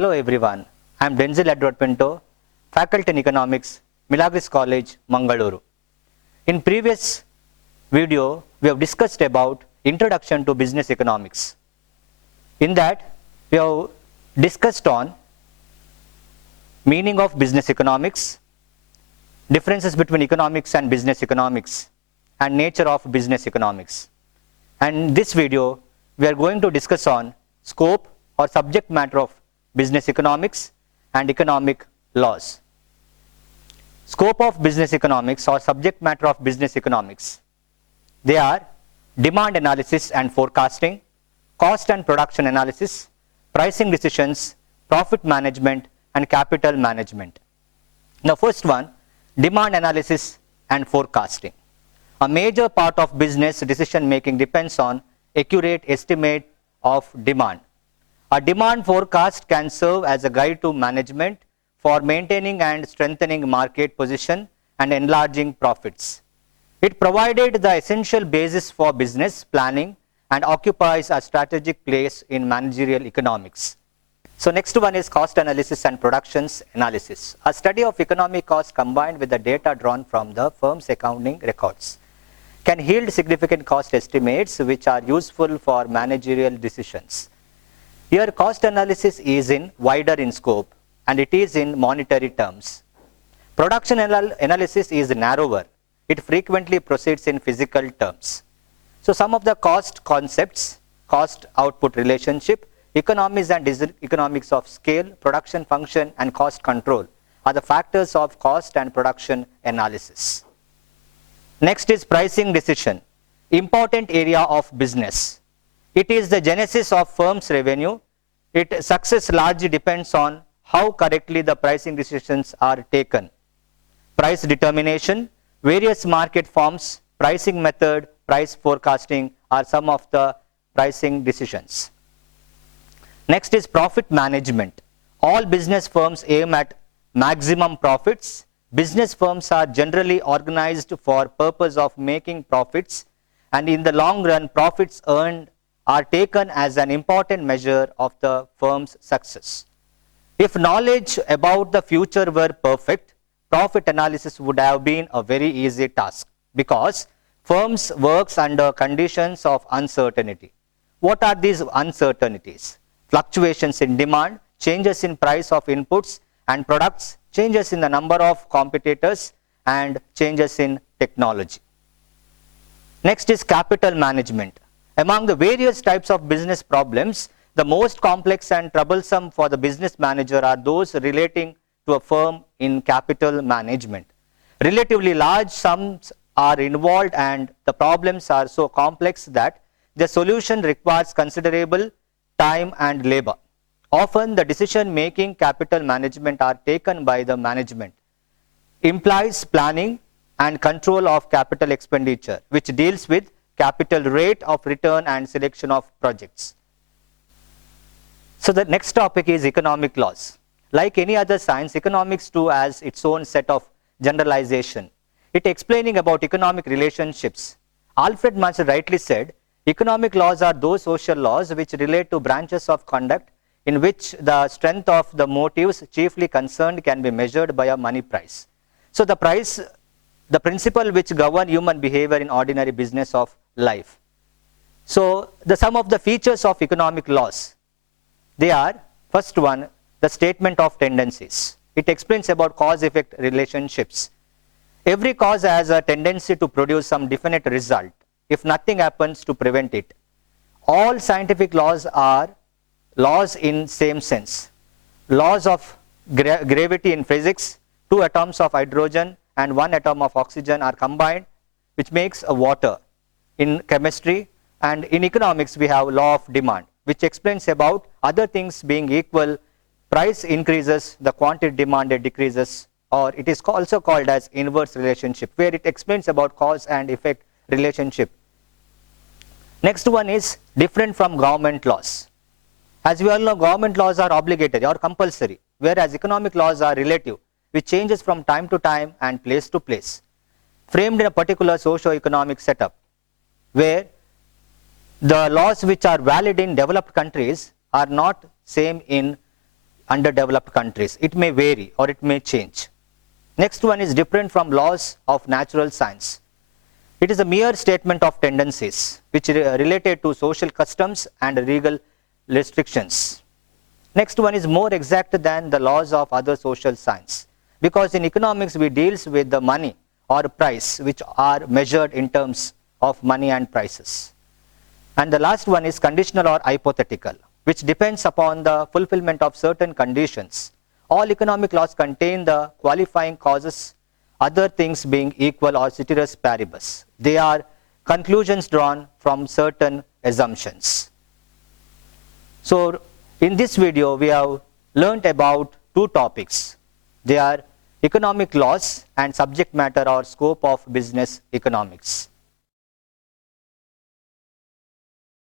Hello everyone, I am Denzel Edward Pinto, Faculty in Economics, Milagres College, Mangaluru. In previous video, we have discussed about Introduction to Business Economics. In that, we have discussed on meaning of business economics, differences between economics and business economics, and nature of business economics. And in this video, we are going to discuss on scope or subject matter of business economics and economic laws. Scope of business economics or subject matter of business economics. They are demand analysis and forecasting, cost and production analysis, pricing decisions, profit management, and capital management. The first one, demand analysis and forecasting. A major part of business decision making depends on accurate estimate of demand. A demand forecast can serve as a guide to management for maintaining and strengthening market position and enlarging profits. It provided the essential basis for business planning and occupies a strategic place in managerial economics. So next one is cost analysis and productions analysis. A study of economic cost combined with the data drawn from the firm's accounting records can yield significant cost estimates which are useful for managerial decisions. Here cost analysis is wider in scope and it is in monetary terms. Production analysis is narrower. It frequently proceeds in physical terms. So some of the cost concepts, cost output relationship, economies and economics of scale, production function, and cost control are the factors of cost and production analysis. Next is pricing decision, important area of business. It is the genesis of firm's revenue. Its success largely depends on how correctly the pricing decisions are taken. Price determination, various market forms, pricing method, price forecasting are some of the pricing decisions. Next is profit management. All business firms aim at maximum profits. Business firms are generally organized for purpose of making profits, and in the long run profits earned are taken as an important measure of the firm's success. If knowledge about the future were perfect, profit analysis would have been a very easy task because firms works under conditions of uncertainty. What are these uncertainties? Fluctuations in demand, changes in price of inputs and products, changes in the number of competitors, and changes in technology. Next is capital management. Among the various types of business problems, the most complex and troublesome for the business manager are those relating to a firm in capital management. Relatively large sums are involved and the problems are so complex that the solution requires considerable time and labor. Often the decision making capital management are taken by the management. Implies planning and control of capital expenditure, which deals with capital rate of return and selection of projects. So the next topic is economic laws. Like any other science, economics too has its own set of generalization. It explaining about economic relationships. Alfred Munsell rightly said, economic laws are those social laws which relate to branches of conduct in which the strength of the motives chiefly concerned can be measured by a money price. So the price, the principle which govern human behavior in ordinary business of life. So the some of the features of economic laws, they are, first one, the statement of tendencies. It explains about cause-effect relationships. Every cause has a tendency to produce some definite result if nothing happens to prevent it. All scientific laws are laws in same sense. Laws of gravity in physics, 2 atoms of hydrogen and 1 atom of oxygen are combined, which makes a water. In chemistry and in economics, we have law of demand, which explains about other things being equal, price increases, the quantity demanded decreases, or it is also called as inverse relationship, where it explains about cause and effect relationship. Next one is different from government laws. As we all know, government laws are obligatory or compulsory, whereas economic laws are relative, which changes from time to time and place to place, framed in a particular socio-economic setup, where the laws which are valid in developed countries are not same in underdeveloped countries. It may vary or it may change. Next one is different from laws of natural science. It is a mere statement of tendencies which related to social customs and legal restrictions. Next one is more exact than the laws of other social science, because in economics we deals with the money or price which are measured in terms of money and prices. And the last one is conditional or hypothetical, which depends upon the fulfillment of certain conditions. All economic laws contain the qualifying causes, other things being equal or ceteris paribus. They are conclusions drawn from certain assumptions. So in this video we have learnt about two topics. They are economic laws and subject matter or scope of business economics.